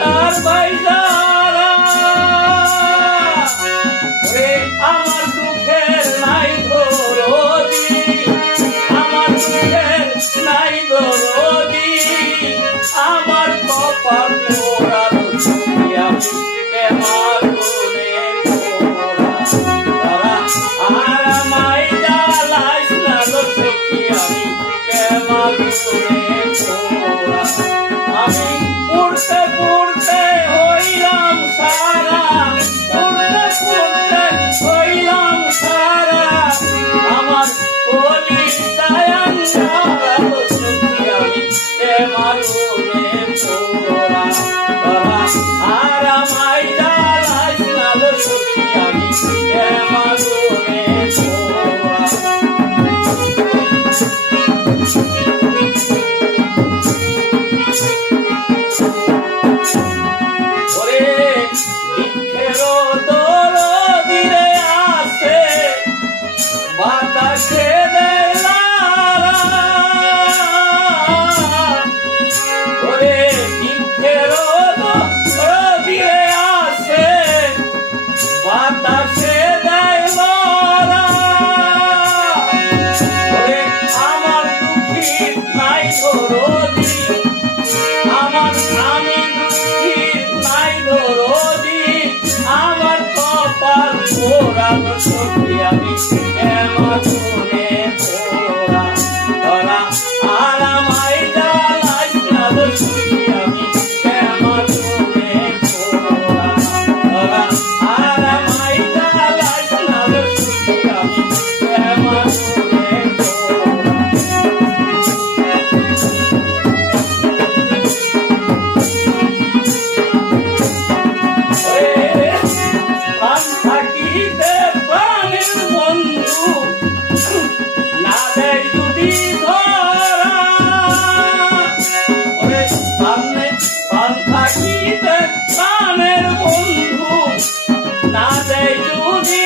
তার বাইজারা আমার দুঃখের নাই দরদি, আমার দুঃখের নাই দরদি, আমার কপাল পোড়ানো ছবি আমি কেমার গুনে পোড়া। তারা আর আমায় জ্বালাইস না গো সখী আমি কেমার গুনে পোড়া। আমি পড়তে পড়তে হইলাম সারা, পড়তে পড়তে হইলাম সারা, আমার কলি দায়ান সারা গো সখী আমি কেমার গুনে পোড়া। তারা আর আমায় জ্বালাইস না গো সখী আমি কেমার গুনে পোড়া। দুঃখেরও দরদিরে আছে বাতাসে দেয় লারা, ওরে দুঃখেরও দরদিরে আছে বাতাসে দেয় লারা, ওরে আমার দুঃখীর নাই দরদি, আমার স্বামী দুঃখীর নাই দরদি, আমার কপাল পোড়ানো সখী আমি কেমার গুনে পোড়া। তারা আর আমায় জ্বালাইস না গো সখী আমি কেমার গুনে পোড়া। তারা আর আমায় জ্বালাইস না গো সখী আমি কেমার গুনে পোড়া। প্রাণ থাকিতে প্রাণের বন্ধু না দেয় যদি ধরা, ওরে সামনে প্রাণ থাকিতে প্রাণের বন্ধু না দেয় যদি